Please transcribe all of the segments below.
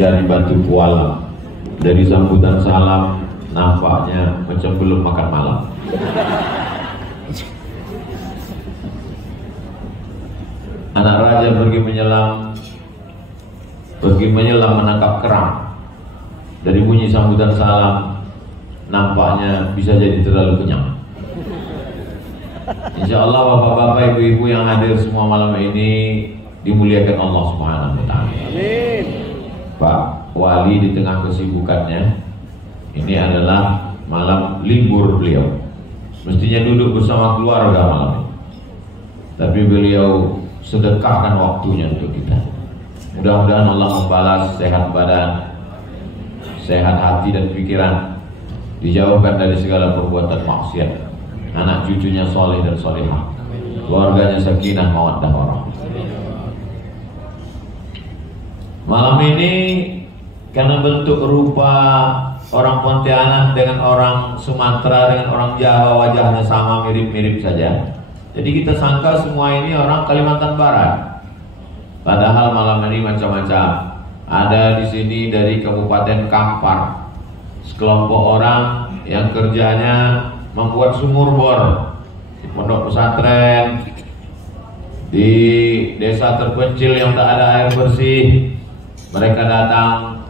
mencari batu kuala. Dari sambutan salam nampaknya macam belum makan malam. Anak raja pergi menyelam menangkap kerang. Dari bunyi sambutan salam nampaknya bisa jadi terlalu kenyang. Insya Allah bapak-bapak, ibu-ibu yang hadir semua malam ini dimuliakan Allah Subhanahu wa Ta'ala. Amin. Pak Wali di tengah kesibukannya, ini adalah malam libur beliau. Mestinya duduk bersama keluarga malam ini, tapi beliau sedekahkan waktunya untuk kita. Mudah-mudahan Allah membalas sehat badan, sehat hati dan pikiran, dijauhkan dari segala perbuatan maksiat, anak cucunya soleh dan solehah, keluarganya sakinah mawaddah warahmah. Malam ini karena bentuk rupa orang Pontianak dengan orang Sumatera dengan orang Jawa wajahnya sama, mirip-mirip saja. Jadi kita sangka semua ini orang Kalimantan Barat. Padahal malam ini macam-macam. Ada di sini dari Kabupaten Kampar, sekelompok orang yang kerjanya membuat sumur bor di pondok pesantren, di desa terpencil yang tak ada air bersih. Mereka datang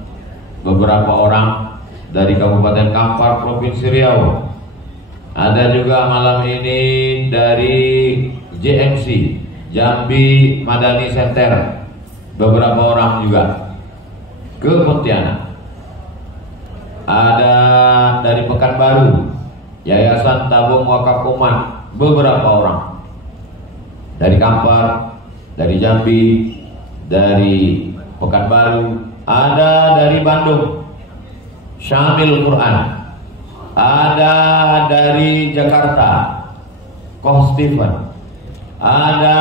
beberapa orang dari Kabupaten Kampar, Provinsi Riau. Ada juga malam ini dari JMC, Jambi Madani Center, beberapa orang juga ke Pontianak. Ada dari Pekanbaru, Yayasan Tabung Wakaf Umat, beberapa orang dari Kampar, dari Jambi, dari Pekanbaru, ada dari Bandung, Syamil Quran, ada dari Jakarta, Koh Stephen, ada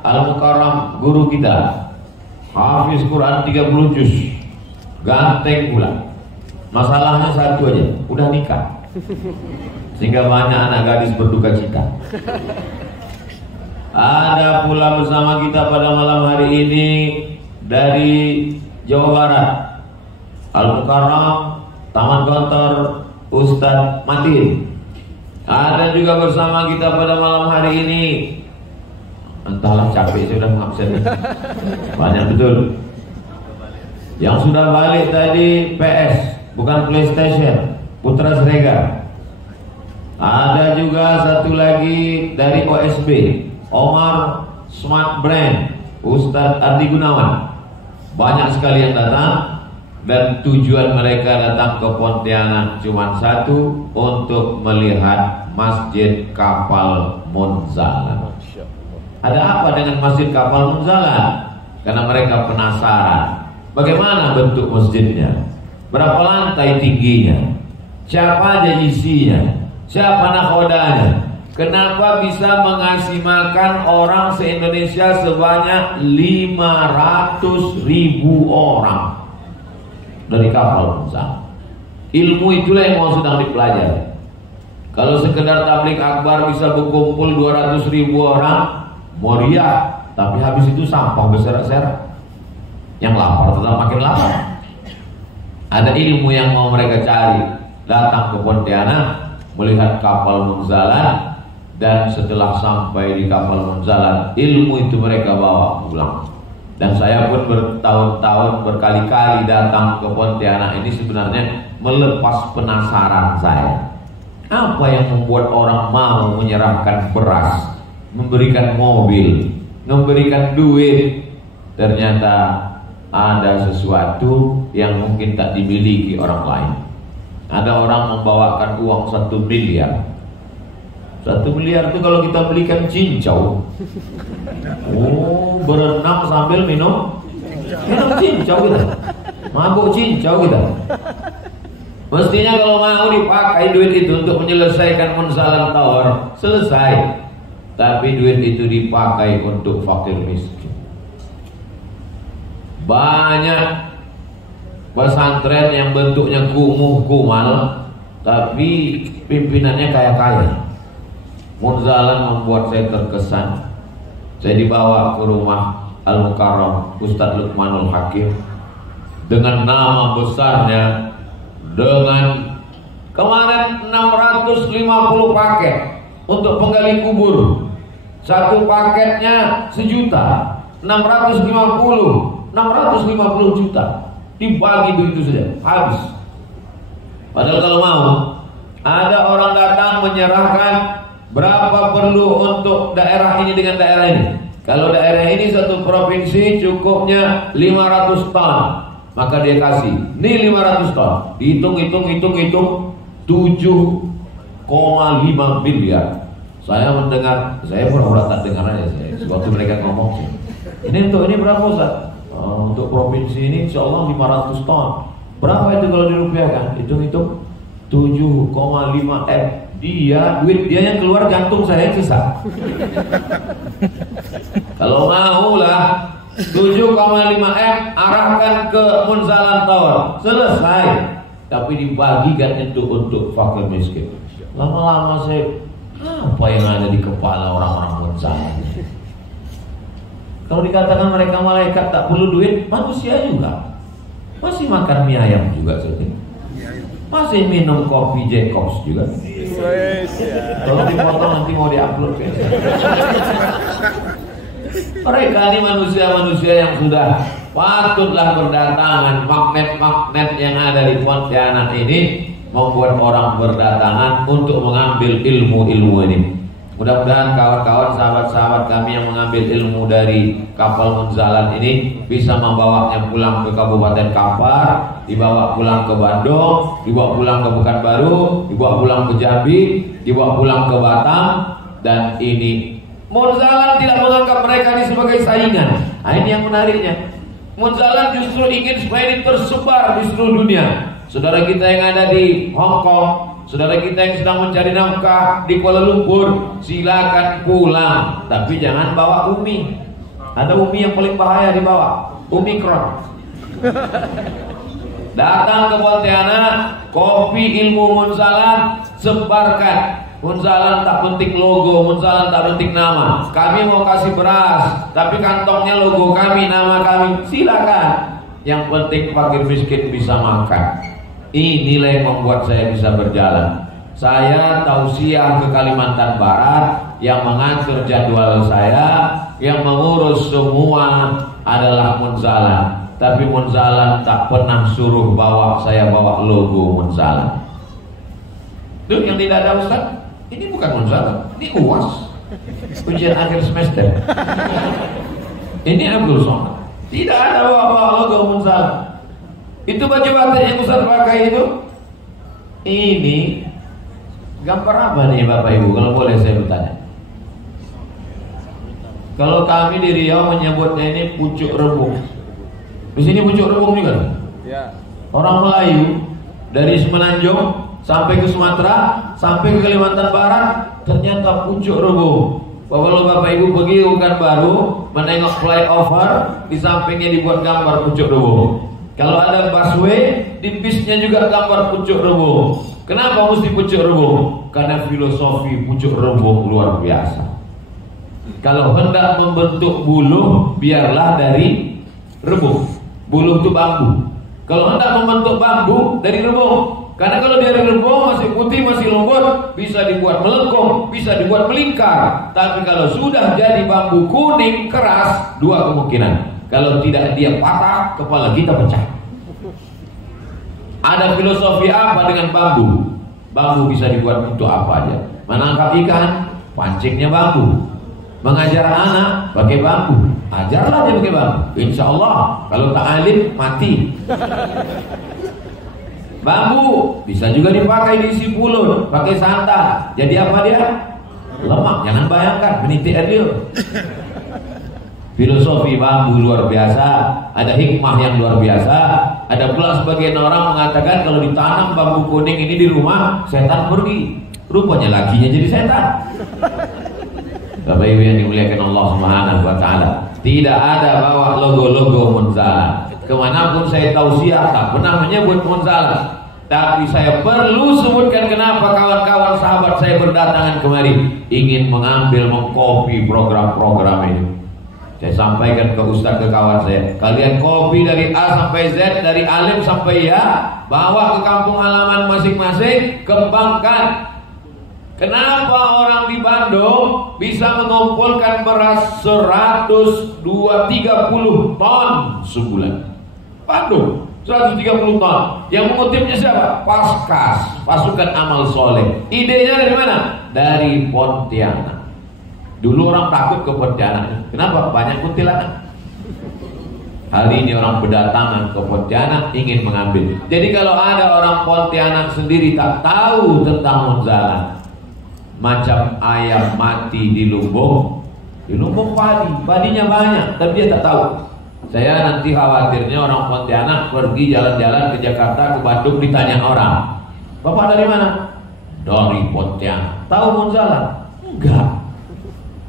Al-Mukarram guru kita, Hafiz Quran 30 juz, ganteng pula. Masalahnya satu aja, udah nikah, sehingga banyak anak gadis berduka cita. Ada pula bersama kita pada malam hari ini dari Jawa Barat, Al-Mukarram Taman Gontor Ustadz Matin. Ada juga bersama kita pada malam hari ini, entahlah capek sudah mengabsen, banyak betul. Yang sudah balik tadi PS, bukan PlayStation, Putra Siregar. Ada juga satu lagi dari OSB, Omar Smart Brand, Ustadz Ardi Gunawan. Banyak sekali yang datang, dan tujuan mereka datang ke Pontianak cuma satu, untuk melihat Masjid Kapal Munzalan. Ada apa dengan Masjid Kapal Munzalan? Karena mereka penasaran bagaimana bentuk masjidnya, berapa lantai tingginya, siapa aja isinya, siapa nakhodanya, kenapa bisa mengasih makan orang se-Indonesia sebanyak 500.000 orang dari kapal Munzalan. Ilmu itulah yang mau sedang dipelajari. Kalau sekedar tablik akbar bisa berkumpul 200.000 orang, meriah, tapi habis itu sampah berserak-serak. Yang lapar tetap makin lapar. Ada ilmu yang mau mereka cari, datang ke Pontianak, melihat kapal Munzalan, dan setelah sampai di kapal Munzalan, ilmu itu mereka bawa pulang. Dan saya pun bertahun-tahun berkali-kali datang ke Pontianak ini sebenarnya melepas penasaran saya. Apa yang membuat orang mau menyerahkan beras, memberikan mobil, memberikan duit? Ternyata ada sesuatu yang mungkin tak dimiliki orang lain. Ada orang membawakan uang 1 miliar. 1 miliar itu kalau kita belikan cincau, oh, berenang sambil minum cincau kita, mabuk cincau kita. Mestinya kalau mau dipakai duit itu untuk menyelesaikan Munzalan Tower, selesai. Tapi duit itu dipakai untuk fakir miskin. Banyak pesantren yang bentuknya kumuh kumal, tapi pimpinannya kaya-kaya. Munzalan membuat saya terkesan. Saya dibawa ke rumah Al-Mukarram Ustadz Luqmanul Hakim. dengan nama besarnya, dengan kemarin 650 paket untuk penggali kubur. Satu paketnya 1 juta, 650 juta dibagi begitu saja, habis. Padahal kalau mau, ada orang datang menyerahkan berapa perlu untuk daerah ini dengan daerah ini. Kalau daerah ini satu provinsi cukupnya 500 ton, maka dia kasih, ini 500 ton, hitung 7,5 miliar. Saya mendengar, saya pura-pura tak dengar aja saya. Waktu mereka ngomong, ini untuk ini berapa Ustaz? Untuk provinsi ini insya Allah 500 ton. Berapa itu kalau dirupiahkan? Hitung 7,5 M. Duit dia yang keluar, jantung saya yang sesak. Kalau mau lah 7,5 M arahkan ke Munzalan Tower, selesai. Tapi dibagikan itu untuk fakir miskin. Lama-lama saya, apa yang ada di kepala orang-orang Munzalan? Kalau dikatakan mereka malaikat tak perlu duit, manusia juga masih makan mie ayam juga saja, masih minum kopi Jacobs juga. Kalau dipotong nanti mau diupload ya. Mereka ini manusia-manusia yang sudah patutlah berdatangan. Magnet-magnet yang ada di Pontianak ini membuat orang berdatangan untuk mengambil ilmu-ilmu ini. Mudah-mudahan kawan-kawan, sahabat-sahabat kami yang mengambil ilmu dari kapal Munzalan ini bisa membawanya pulang ke Kabupaten Kampar, dibawa pulang ke Bandung, dibawa pulang ke Pekanbaru, dibawa pulang ke Jambi, dibawa pulang ke Batam. Dan ini Munzalan tidak menganggap mereka ini sebagai saingan. Nah, ini yang menariknya. Munzalan justru ingin supaya ini tersebar di seluruh dunia. Saudara kita yang ada di Hong Kong, saudara kita yang sedang mencari nafkah di Kuala Lumpur, silakan pulang, tapi jangan bawa Umi. Ada Umi yang paling bahaya dibawa, Omikron. Datang ke Pontianak, kopi ilmu Munzalan, sebarkan. Munzalan tak penting logo, Munzalan tak penting nama. Kami mau kasih beras, tapi kantongnya logo kami, nama kami, silakan. Yang penting fakir miskin bisa makan. Inilah yang membuat saya bisa berjalan. Saya tausiah ke Kalimantan Barat, yang mengatur jadwal saya, yang mengurus semua adalah Munzalan. Tapi Munzalan tak pernah suruh saya bawa logo Munzalan. Itu yang tidak ada Ustaz. Ini bukan Munzalan, ini UAS, ujian akhir semester. Ini Abdul Somad. Tidak ada bawa logo Munzalan. Itu baju batik yang Ustaz pakai itu, ini gambar apa nih Bapak Ibu? Kalau boleh saya bertanya. Kalau kami di Riau menyebutnya ini pucuk rebung. Di sini pucuk rebung juga. Ya. Orang Melayu dari Semenanjung sampai ke Sumatera, sampai ke Kalimantan Barat, ternyata pucuk rebung. Kalau Bapak Ibu pergi Pekanbaru, menengok flyover, di sampingnya dibuat gambar pucuk rebung. Kalau ada busway, di bisnya juga gambar pucuk rebung. Kenapa mesti pucuk rebung? Karena filosofi pucuk rebung luar biasa. Kalau hendak membentuk buluh, biarlah dari rebung. Buluh itu bambu. Kalau hendak membentuk bambu, dari rebung. Karena kalau dari rebung masih putih, masih lembut, bisa dibuat melengkung, bisa dibuat melingkar. Tapi kalau sudah jadi bambu kuning keras, dua kemungkinan. Kalau tidak dia patah, kepala kita pecah. Ada filosofi apa dengan bambu? Bambu bisa dibuat untuk apa aja. Menangkap ikan, pancingnya bambu. Mengajar anak, pakai bambu. Ajarlah dia pakai bambu. Insya Allah, kalau tak alim, mati. Bambu bisa juga dipakai diisi pulut, pakai santan. Jadi apa dia? Lemak. Jangan bayangkan, menitik air. Filosofi bambu luar biasa, ada hikmah yang luar biasa. Ada pula sebagian orang mengatakan kalau ditanam bambu kuning ini di rumah, setan pergi. Rupanya lakinya jadi setan. Bapak Ibu yang dimuliakan Allah Subhanahu wa taala, tidak ada bawa logo-logo Munzalan. Kemanapun saya tausiah tak pernah menyebut Munzalan. Tapi saya perlu sebutkan kenapa kawan-kawan sahabat saya berdatangan kemari, ingin mengambil, mengcopy program-program ini. Saya sampaikan ke Ustaz, ke kawan saya, kalian kopi dari A sampai Z, dari Alif sampai Ya, bawa ke kampung halaman masing-masing, kembangkan. Kenapa orang di Bandung bisa mengumpulkan beras 130 ton sebulan? Bandung 130 ton. Yang mengutipnya siapa? Paskas, Pasukan Amal Soleh. Idenya dari mana? Dari Pontianak. Dulu orang takut ke Pontianak. Kenapa? Banyak kuntilanak. Hari ini orang berdatangan ke Pontianak ingin mengambil. Jadi kalau ada orang Pontianak sendiri tak tahu tentang munzalah, macam ayam mati di lumbung padinya banyak, tapi dia tak tahu. Saya nanti khawatirnya orang Pontianak pergi jalan-jalan ke Jakarta, ke Bandung, ditanya orang, Bapak dari mana? Dari Pontianak. Tahu munzalah? Enggak.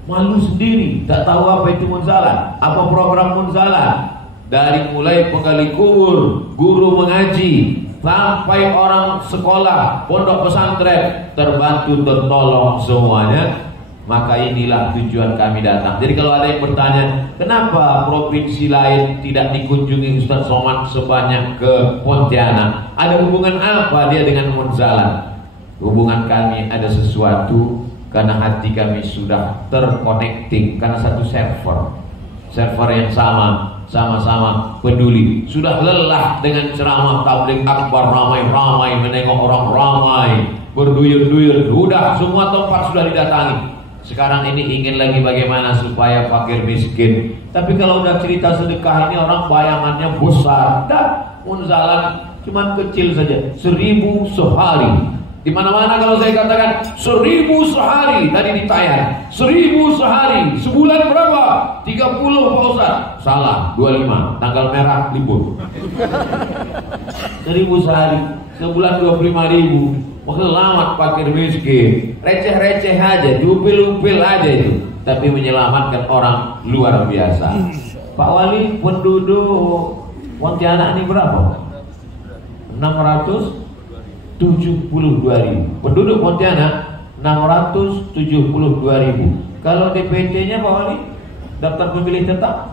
Malu sendiri, tak tahu apa itu munzalah, apa program munzalah. Dari mulai penggali kubur, guru mengaji, sampai orang sekolah, pondok pesantren, terbantu, tertolong semuanya. Maka inilah tujuan kami datang. Jadi kalau ada yang bertanya, kenapa provinsi lain tidak dikunjungi Ustaz Somad sebanyak ke Pontianak? Ada hubungan apa dia dengan munzalah? Hubungan kami ada sesuatu, karena hati kami sudah terconnecting, karena satu server yang sama-sama peduli. Sudah lelah dengan ceramah tabligh akbar, ramai-ramai menengok orang ramai, berduyun-duyun, udah semua tempat sudah didatangi. Sekarang ini ingin lagi bagaimana supaya fakir miskin. Tapi kalau udah cerita sedekah ini orang bayangannya besar. Dan munzalah cuma kecil saja, 1000 sehari. Di mana-mana kalau saya katakan 1000 sehari, tadi ditayar 1000 sehari, sebulan berapa? 30 Pak Ustaz. Salah, 25, tanggal merah libur. 1000 sehari, sebulan 25.000. Selamat fakir miskin. Receh-receh aja, upil-upil aja itu, tapi menyelamatkan orang luar biasa. Pak Wali, penduduk Pontianak ini berapa? 672.000. Penduduk Pontianak 672.000. Kalau DPT-nya Pak Wali, daftar pemilih tetap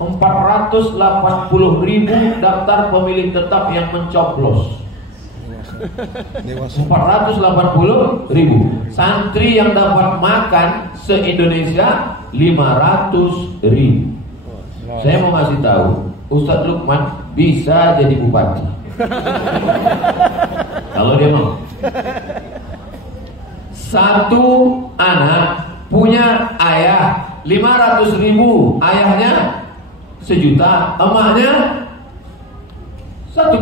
480.000 daftar pemilih tetap yang mencoblos. 480.000. Santri yang dapat makan se-Indonesia 500.000. Saya mau ngasih tahu, Ustadz Lukman bisa jadi bupati kalau dia mau. Satu anak punya ayah 500.000, ayahnya 1 juta, emaknya 1,5,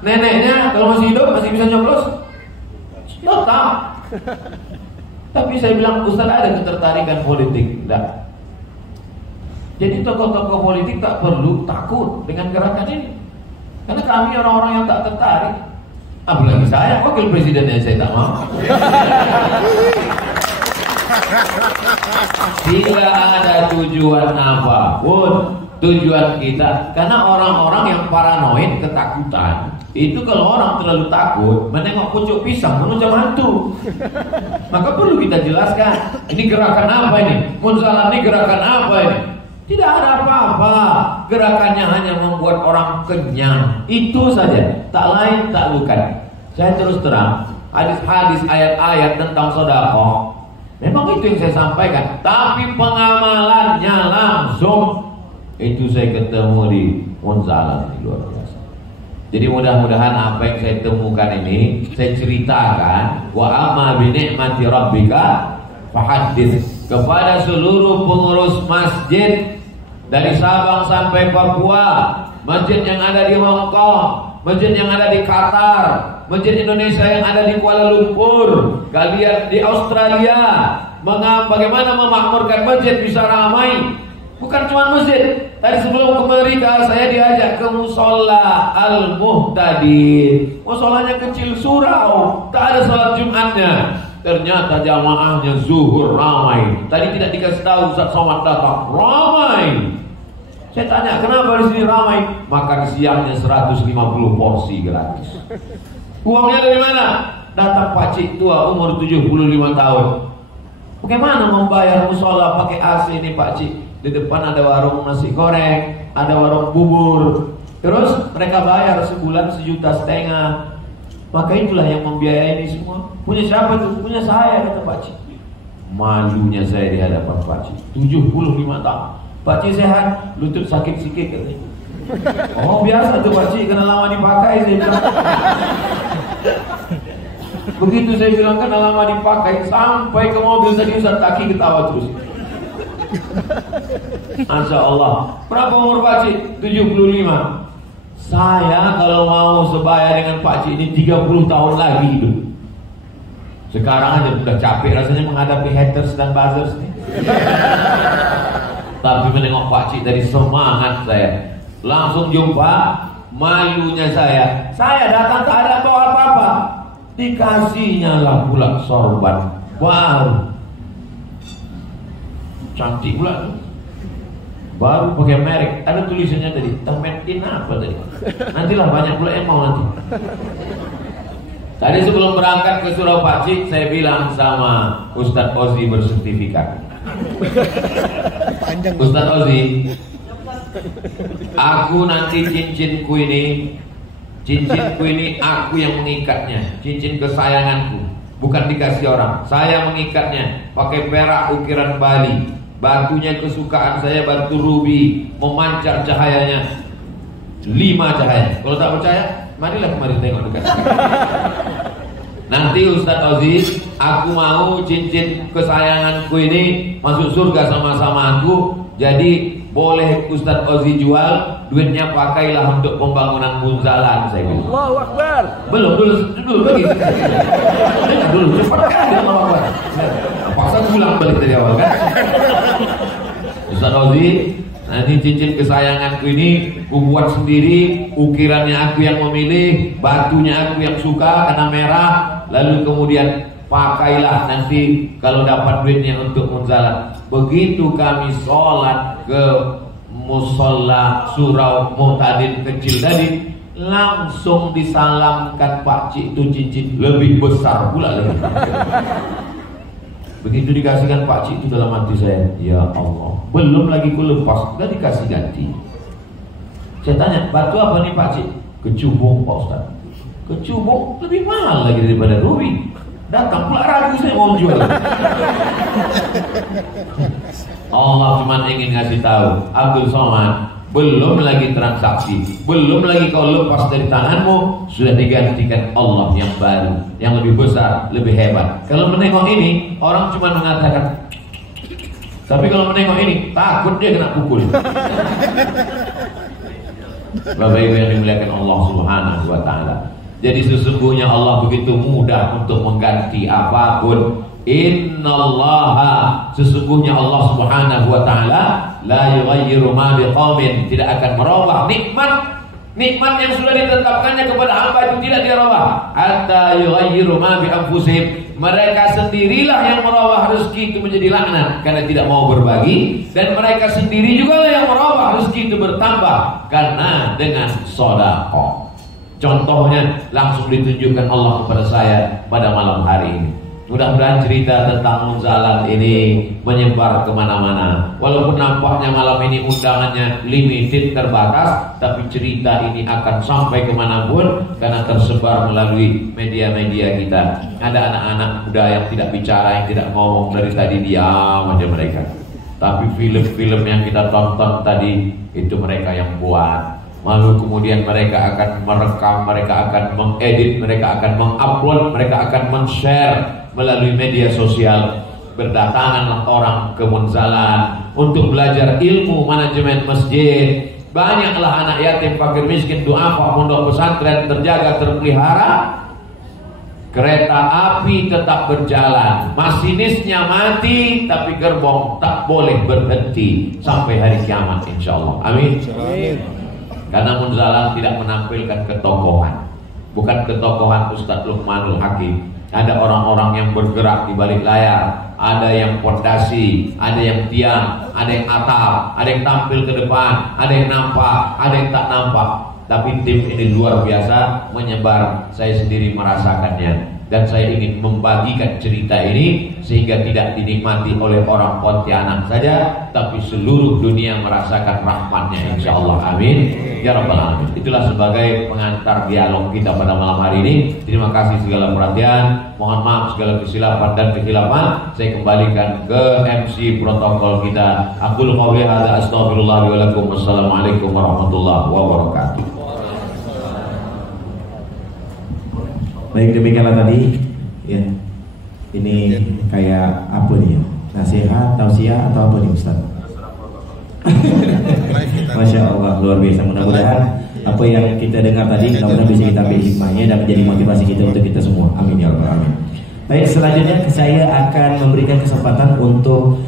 neneknya kalau masih hidup masih bisa nyoblos tetap. Tapi saya bilang, Ustaz, ada ketertarikan politik? Enggak. Jadi tokoh-tokoh politik tak perlu takut dengan gerakan ini, karena kami orang-orang yang tak tertarik. Apalagi saya, wakil presidennya saya tak mau. Tidak ada tujuan apapun. Tujuan kita, karena orang-orang yang paranoid, ketakutan itu, kalau orang terlalu takut menengok pucuk pisang menuju hantu. Maka perlu kita jelaskan, ini gerakan apa ini? Munzalah ini gerakan apa ini? Tidak ada apa-apa. Gerakannya hanya membuat orang kenyang, itu saja, tak lain tak bukan. Saya terus terang, hadis-hadis, ayat-ayat tentang sedekah memang itu yang saya sampaikan, tapi pengamalannya langsung itu saya ketemu di munzalah, luar biasa. Jadi mudah-mudahan apa yang saya temukan ini saya ceritakan. Wa amma bi ni'mati rabbika fahaddits, kepada seluruh pengurus masjid dari Sabang sampai Papua, masjid yang ada di Hong Kong, masjid yang ada di Qatar, masjid Indonesia yang ada di Kuala Lumpur, kalian di Australia, bagaimana memakmurkan masjid bisa ramai. Bukan cuma masjid. Tadi sebelum ke Amerika saya diajak ke musola Al-Muhtadin. Musolanya kecil, surau, tak ada sholat Jumatnya. Ternyata jamaahnya zuhur ramai. Tadi tidak dikasih tahu, Ustaz Somad datang ramai. Saya tanya, kenapa di sini ramai? Makan siangnya 150 porsi gratis. Uangnya dari mana? Datang pakcik tua umur 75 tahun. Bagaimana membayar musola pakai AC ini Pak Cik? Di depan ada warung nasi goreng, ada warung bubur. Terus mereka bayar sebulan 1,5 juta. Maka itulah yang membiayai ini semua. Punya siapa itu? Punya saya, kata Pak Cik. Malunya saya di hadapan Pak Cik. 75 tahun. Pak Cik sehat, lutut sakit sikit katanya. Oh biasa tuh Pak Cik, karena lama dipakai saya bilang. Begitu saya bilang karena lama dipakai, sampai ke mobil tadi Ustaz kaki ketawa terus. Masya Allah. Berapa umur Pak Cik? 75. Saya kalau mau sebaya dengan Pak Cik ini 30 tahun lagi hidup. Sekarang aja udah capek rasanya menghadapi haters dan buzzers nih. Tapi menengok Pak Cik dari semangat saya. Langsung jumpa, malunya saya. Saya datang tak ada tahu apa-apa. Dikasihnya lah pula sorban baru. Cantik pula tuh. Baru pakai merek. Ada tulisannya tadi, Tametin apa tadi? Nantilah banyak pula yang mau nanti. Tadi sebelum berangkat ke surau Pak Cik, saya bilang sama Ustadz Ozi bersertifikat. Ustadz Ozi, aku nanti cincinku ini aku yang mengikatnya. Cincin kesayanganku, bukan dikasih orang. Saya mengikatnya pakai perak ukiran Bali. Batunya kesukaan saya batu rubi, memancar cahayanya 5 cahaya. Kalau tak percaya, marilah kemari tengok dekat. Nanti Ustadz Ozi, aku mau cincin kesayanganku ini masuk surga sama-sama aku. Jadi boleh Ustadz Ozi jual, duitnya pakailah untuk pembangunan Munzalan, saya bilang. Allahu Akbar. Belum lagi. Dulu cepat kali Allahu Akbar. Paksa pulang balik dari awal kan. Ustadz Ozi, nanti cincin kesayanganku ini aku buat sendiri, ukirannya aku yang memilih, batunya aku yang suka karena merah. Lalu kemudian pakailah nanti kalau dapat duitnya untuk Munzalan. Begitu kami sholat ke musola surau Muhtadin kecil tadi, langsung disalamkan Pak Cik itu cincin lebih besar pula lagi. Begitu dikasihkan Pak Cik itu dalam hati saya, ya Allah, belum lagi ku lepas, udah dikasih ganti. Saya tanya, batu apa nih Pak Cik? Kecubung Pak Ustaz. Kecubung lebih mahal lagi daripada rubi. Datang pula ragu saya mau jual. Allah cuma ingin ngasih tahu, Abdul Somad, belum lagi transaksi, belum lagi kau lepas dari tanganmu, sudah digantikan Allah yang baru, yang lebih besar, lebih hebat. Kalau menengok ini, orang cuma mengatakan, tapi kalau menengok ini, takut dia kena pukul. Bapak Ibu yang dimuliakan Allah Subhanahu wa Ta'ala. Jadi sesungguhnya Allah begitu mudah untuk mengganti apapun. Innallaha, sesungguhnya Allah Subhanahu wa Ta'ala la yughayyiru ma biqaumin, tidak akan merubah nikmat yang sudah ditetapkannya kepada hamba itu tidak dirubah. Hatta yughayyiru ma bi anfusihim, mereka sendirilah yang merubah rezeki itu menjadi laknat karena tidak mau berbagi, dan mereka sendiri juga yang merubah rezeki itu bertambah karena dengan sedekah. Contohnya langsung ditunjukkan Allah kepada saya pada malam hari ini. Mudah-mudahan cerita tentang Munzalan ini menyebar kemana-mana. Walaupun nampaknya malam ini undangannya limited, terbatas, tapi cerita ini akan sampai kemanapun karena tersebar melalui media-media kita. Ada anak-anak muda yang tidak bicara, yang tidak ngomong, dari tadi diam aja mereka. Tapi film-film yang kita tonton tadi itu mereka yang buat. Lalu kemudian mereka akan merekam, mereka akan mengedit, mereka akan mengupload, mereka akan men-share melalui media sosial. Berdatanganlah orang ke Munzalan untuk belajar ilmu manajemen masjid. Banyaklah anak yatim, fakir miskin, duafa, pondok pesantren terjaga, terpelihara. Kereta api tetap berjalan, masinisnya mati, tapi gerbong tak boleh berhenti sampai hari kiamat insyaallah. Amin. Karena Munzalan tidak menampilkan ketokohan, bukan ketokohan Ustadz Luqmanul Hakim. Ada orang-orang yang bergerak di balik layar, ada yang pondasi, ada yang tiang, ada yang atap, ada yang tampil ke depan, ada yang nampak, ada yang tak nampak. Tapi tim ini luar biasa menyebar, saya sendiri merasakannya. dan saya ingin membagikan cerita ini sehingga tidak dinikmati oleh orang Pontianak saja, tapi seluruh dunia merasakan rahmatnya insyaallah. Amin ya rabbal alamin. Itulah sebagai pengantar dialog kita pada malam hari ini. Terima kasih segala perhatian, mohon maaf segala kesilapan dan kekhilafan. Saya kembalikan ke MC protokol kita. Aqulu qouli hadza astaghfirullah wa lakum. Wassalamualaikum warahmatullahi wabarakatuh. Baik, demikianlah tadi ya. Ini kayak apa nih ya? Nasihat, tausiah atau apa nih Ustaz? Masya Allah, luar biasa. Mudah-mudahan apa yang kita dengar tadi mudah-mudahan bisa kita ambil hikmahnya dan menjadi motivasi kita untuk kita semua. Amin ya rabbal alamin. Baik, selanjutnya saya akan memberikan kesempatan untuk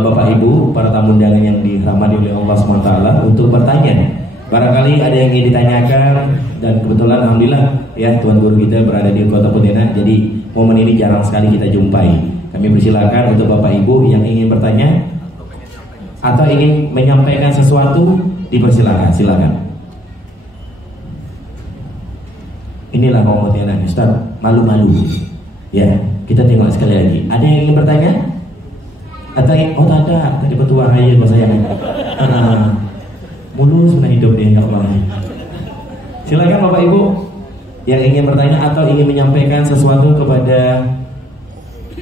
Bapak Ibu para tamu undangan yang dirahmati oleh Allah SWT untuk bertanya. Barangkali ada yang ingin ditanyakan, dan kebetulan alhamdulillah ya Tuan Guru kita berada di Kota Pontianak, jadi momen ini jarang sekali kita jumpai. Kami persilakan untuk Bapak Ibu yang ingin bertanya atau ingin menyampaikan sesuatu, dipersilakan, silakan. Inilah kaum Pontianak, Ustaz, malu-malu. Ya, kita tengok sekali lagi. Ada yang ingin bertanya? Atau oh tak ada, tadi petua aja bahasa yang mulus pernah hidup dia, ya Allah. Silakan Bapak Ibu yang ingin bertanya atau ingin menyampaikan sesuatu kepada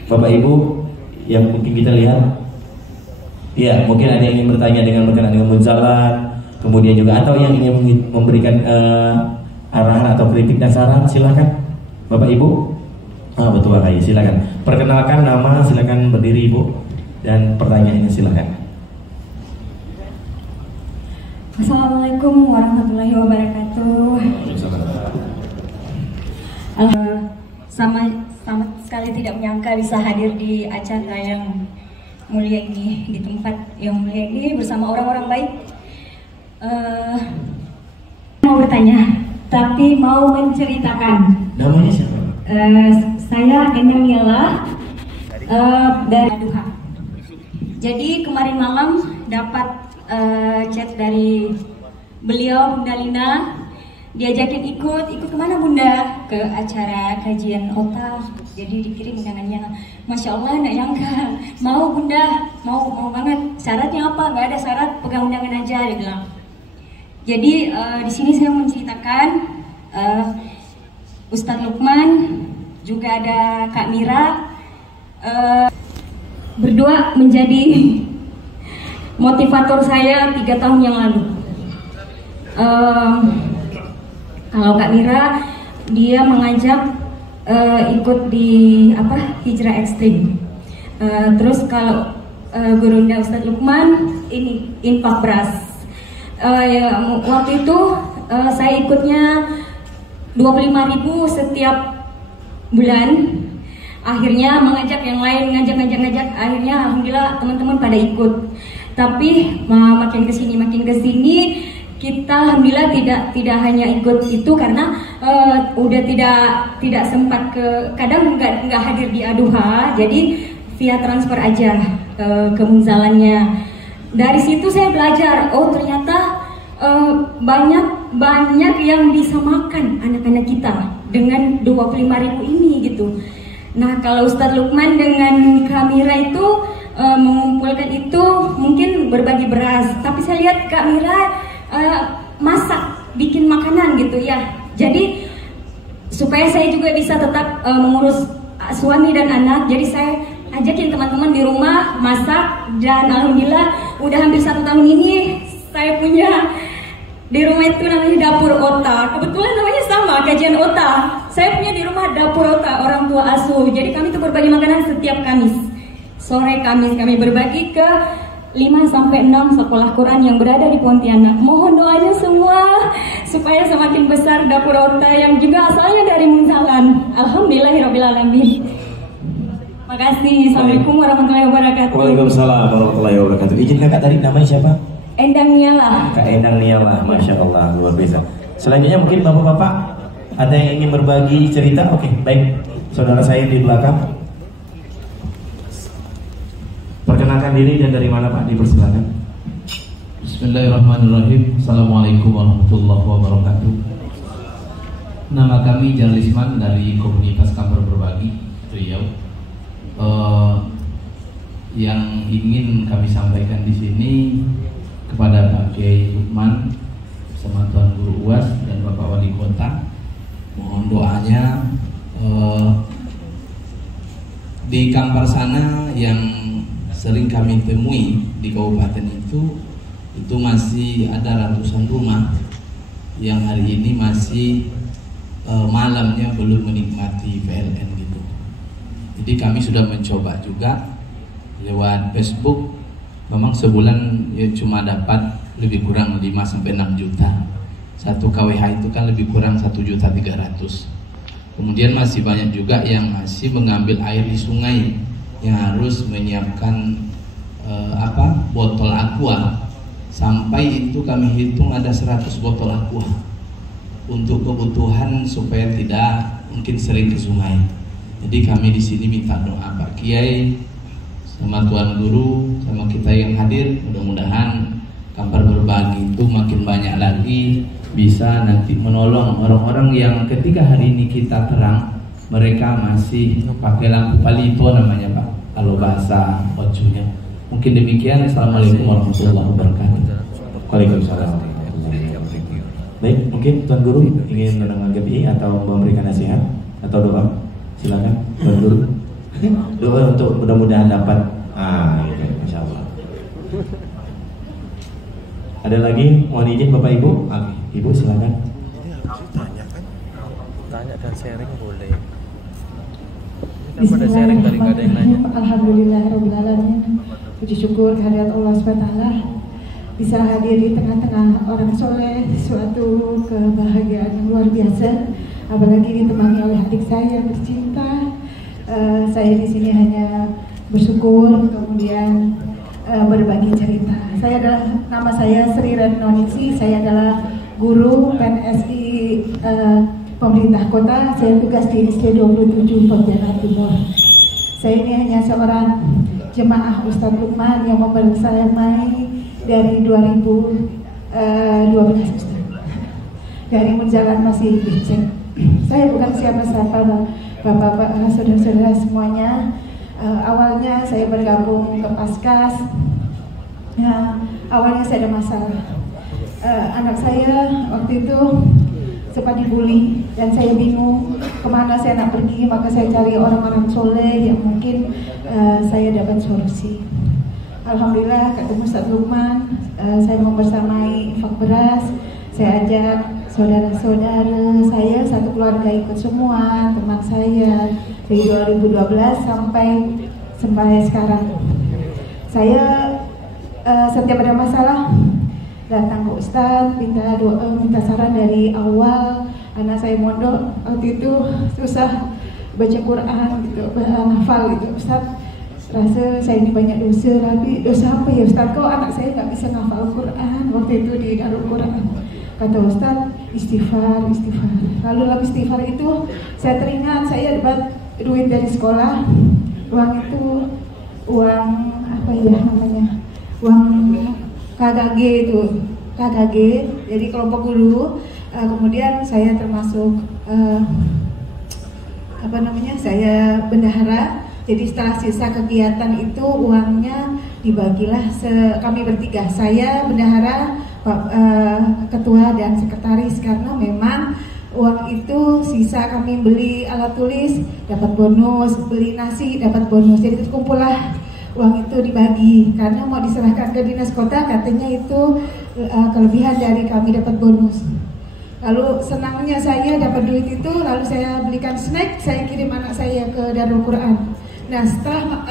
Bapak Ibu yang mungkin kita lihat. Ya, mungkin ada yang ingin bertanya dengan berkenaan dengan munzalat, kemudian juga atau yang ingin memberikan arahan atau kritik dan saran, silakan Bapak Ibu. Betul Pak, silakan. Perkenalkan nama, silakan berdiri Ibu, dan pertanyaannya silakan. Assalamualaikum warahmatullahi wabarakatuh. Sama sekali tidak menyangka bisa hadir di acara yang mulia ini, di tempat yang mulia ini bersama orang-orang baik. Mau bertanya, tapi mau menceritakan. Namanya siapa? Saya Endang Niela dari Aduha. Jadi kemarin malam dapat chat dari beliau, Bunda Lina, diajakin ikut kemana Bunda? Ke acara kajian OTA. Jadi dikirim undangannya. Masya Allah, nggak nyangka. Mau Bunda, mau banget. Syaratnya apa? Nggak ada syarat, pegang undangan aja, dia bilang. Jadi di sini saya menceritakan Ustadz Lukman, juga ada Kak Mira, berdua menjadi motivator saya 3 tahun yang lalu. Kalau Kak Mira, dia mengajak ikut di hijrah ekstrim. Terus kalau Gurunda Ustadz Lukman ini infak beras. Waktu itu saya ikutnya 25.000 setiap bulan. Akhirnya mengajak yang lain, ngajak. Akhirnya alhamdulillah teman-teman pada ikut. Tapi makin kesini kita alhamdulillah tidak hanya ikut itu karena udah tidak sempat kadang nggak hadir di Aduha, jadi via transfer aja ke munzalannya. Dari situ saya belajar, oh ternyata banyak yang bisa makan anak-anak kita dengan 25.000 ini gitu. Nah kalau Ustadz Lukman dengan Kamira itu mengumpulkan itu mungkin berbagi beras, tapi saya lihat Kak Mira masak, bikin makanan gitu ya. Jadi supaya saya juga bisa tetap mengurus suami dan anak, jadi saya ajakin teman-teman di rumah masak, dan alhamdulillah udah hampir 1 tahun ini saya punya di rumah itu namanya dapur OTA. Kebetulan namanya sama, kajian OTA. Saya punya di rumah dapur OTA, orang tua asuh. Jadi kami itu berbagi makanan setiap Kamis. Sore Kamis kami berbagi ke 5-6 sekolah Quran yang berada di Pontianak. Mohon doanya semua supaya semakin besar dapur OTA yang juga asalnya dari Munzalan. Alhamdulillahirrahmanirrahim. Makasih. Assalamualaikum warahmatullahi wabarakatuh. Waalaikumsalam warahmatullahi wabarakatuh. Izin kakak tadi namanya siapa? Endang Niela. Kak Endang Niela, Masya Allah, luar biasa. Selanjutnya mungkin bapak-bapak ada yang ingin berbagi cerita? Oke, baik. Saudara saya di belakang. Perkenalkan diri dan dari mana Pak, dipersilakan. Bismillahirrahmanirrahim. Assalamualaikum warahmatullahi wabarakatuh. Nama kami Jan Lisman dari komunitas Kamper Berbagi. yang ingin kami sampaikan di sini kepada Pak Kiai Lukman bersama Tuan Guru UAS dan Bapak Wali Kota, mohon doanya di Kampar sana yang sering kami temui di kabupaten itu masih ada ratusan rumah yang hari ini masih malamnya belum menikmati PLN gitu. Jadi kami sudah mencoba juga lewat Facebook, memang sebulan ya cuma dapat lebih kurang 5-6 juta. Satu KWH itu kan lebih kurang 1.300.000. Kemudian masih banyak juga yang masih mengambil air di sungai, yang harus menyiapkan botol aqua. Sampai itu kami hitung ada 100 botol aqua untuk kebutuhan supaya tidak mungkin sering ke sungai. Jadi kami di sini minta doa Pak Kiai sama Tuan Guru sama kita yang hadir, mudah-mudahan Kampar Berbagi itu makin banyak lagi bisa nanti menolong orang-orang yang ketika hari ini kita terang, mereka masih pakai lampu palito namanya Pak, kalau bahasa Ocunya. Mungkin demikian. Assalamualaikum warahmatullahi wabarakatuh. Waalaikumsalam. Baik, mungkin Tuan Guru ingin menanggapi atau memberikan nasihat atau doa, silakan Tuan Guru. Doa untuk mudah-mudahan dapat. Gitu, Masya Allah. Ada lagi, mohon izin Bapak Ibu. Ibu silakan. Tanya dan sharing boleh. Kita pada sharing dari nggak ada yang nanya. Alhamdulillahirobbilalamin. Puji syukur kehadirat Allah SWT bisa hadir di tengah-tengah orang soleh, suatu kebahagiaan yang luar biasa. Apalagi ditemani oleh adik saya yang tercinta. Saya di sini hanya bersyukur, kemudian berbagi cerita. Nama saya Sri Retnoningsi. Saya adalah guru PNSI pemerintah kota. Saya tugas di SD 27 Pontianak Timur. Saya ini hanya seorang jemaah Ustadz Lukman yang membersamai dari 2012 Ustadz. Dari Munjalan masih dicek. Saya bukan siapa-siapa Bapak-bapak, saudara-saudara semuanya. Awalnya saya bergabung ke Paskas. Awalnya saya ada masalah. Anak saya waktu itu sempat dibully dan saya bingung kemana saya nak pergi, maka saya cari orang-orang soleh yang mungkin saya dapat solusi. Alhamdulillah ketemu Ustadz Lukman. Saya membersamai infak beras. Saya ajak saudara-saudara saya, satu keluarga ikut semua, teman saya dari 2012 sampai sekarang. Saya setiap ada masalah datang ke Ustadz, minta saran. Dari awal anak saya mondok waktu itu susah baca Quran gitu, hafal gitu. Ustadz, rasa saya ini banyak dosa, tapi dosa apa ya Ustadz? Kok anak saya nggak bisa ngafal Quran waktu itu di Darul Quran? Kata Ustadz, istighfar. Lalu dalam istighfar itu saya teringat saya dapat duit dari sekolah. Uang itu uang apa ya namanya? Uang KGG itu, KGG. Jadi kelompok guru. Kemudian saya termasuk saya bendahara. Jadi setelah sisa kegiatan itu uangnya dibagilah kami bertiga. Saya bendahara, ketua dan sekretaris, karena memang uang itu sisa kami beli alat tulis dapat bonus, beli nasi dapat bonus. Jadi terkumpullah uang itu dibagi karena mau diserahkan ke dinas kota, katanya itu kelebihan dari kami dapat bonus. Lalu senangnya saya dapat duit itu, lalu saya belikan snack, saya kirim anak saya ke Darul Quran. Nah setelah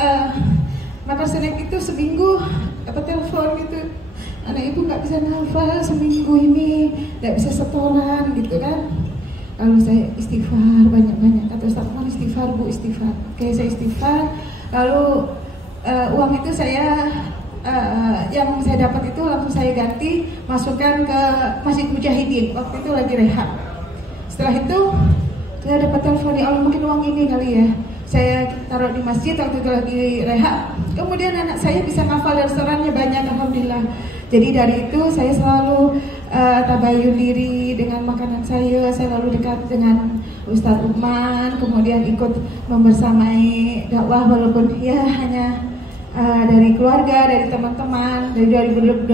makan snack itu seminggu dapat telepon gitu, anak ibu nggak bisa nafal seminggu ini, nggak bisa setoran gitu kan. Lalu saya istighfar banyak-banyak, kata Ustaz Lukman istighfar bu, istighfar. Oke, saya istighfar. Lalu uang itu saya yang saya dapat itu langsung saya ganti, masukkan ke Masjid Mujahidin. Waktu itu lagi rehab. Setelah itu saya dapat telepon, ya Allah mungkin uang ini kali ya, saya taruh di masjid waktu itu lagi rehab. Kemudian anak saya bisa ngafal dan setorannya banyak, alhamdulillah. Jadi dari itu saya selalu tabayun diri dengan makanan saya selalu dekat dengan Ustadz Lukman, kemudian ikut membersamai dakwah walaupun ya hanya dari keluarga, dari teman-teman dari 2012,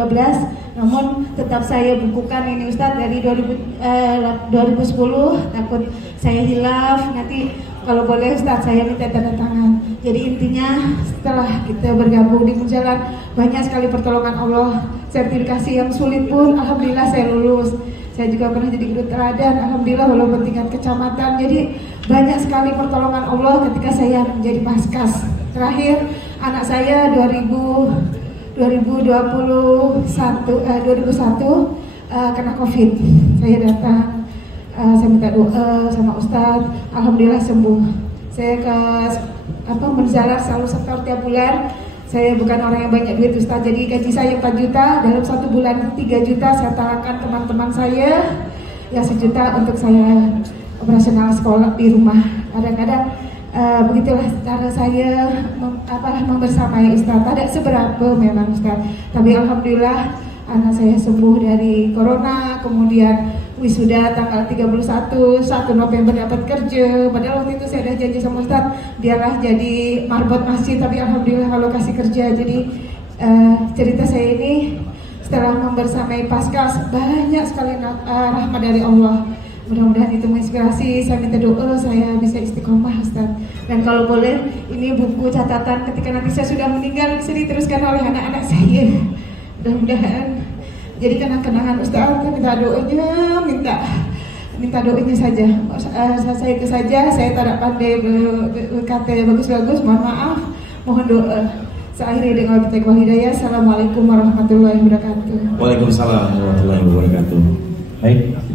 namun tetap saya bukukan ini Ustadz dari 2010. Takut saya hilaf, nanti kalau boleh Ustadz saya minta tanda tangan. Jadi intinya setelah kita bergabung di Munjalan, banyak sekali pertolongan Allah. Sertifikasi yang sulit pun alhamdulillah saya lulus. Saya juga pernah jadi guru teladan, alhamdulillah walaupun tingkat kecamatan. Jadi banyak sekali pertolongan Allah ketika saya menjadi paskas. Terakhir anak saya 2021 kena COVID. Saya datang, saya minta doa sama Ustadz, alhamdulillah sembuh. Saya ke Munjalan selalu setor tiap bulan. Saya bukan orang yang banyak duit Ustadz, jadi gaji saya 4 juta, dalam 1 bulan 3 juta saya talangkan teman-teman saya, ya 1 juta untuk saya operasional sekolah di rumah. Kadang-kadang begitulah cara saya membersamai Ustadz. Tidak seberapa memang Ustadz, tapi alhamdulillah anak saya sembuh dari corona, kemudian wisuda tanggal 31 November dapat kerja. Padahal waktu itu saya udah janji sama Ustadz biarlah jadi marbot masjid, tapi alhamdulillah kalau kasih kerja. Jadi cerita saya ini setelah membersamai paskas, banyak sekali rahmat dari Allah. Mudah-mudahan itu menginspirasi. Saya minta doa saya bisa istiqomah Ustadz. Dan kalau boleh ini buku catatan ketika nanti saya sudah meninggal bisa diteruskan oleh anak-anak saya. Mudah-mudahan jadi kenang-kenangan Ustadz. Minta doanya, minta doanya saja. Saya itu saja. Saya tidak pandai berkata bagus-bagus, mohon maaf, mohon doa. Saya akhiri dengan bertaqwa hidayah. Assalamualaikum warahmatullahi wabarakatuh. Waalaikumsalam warahmatullahi wabarakatuh. Baik.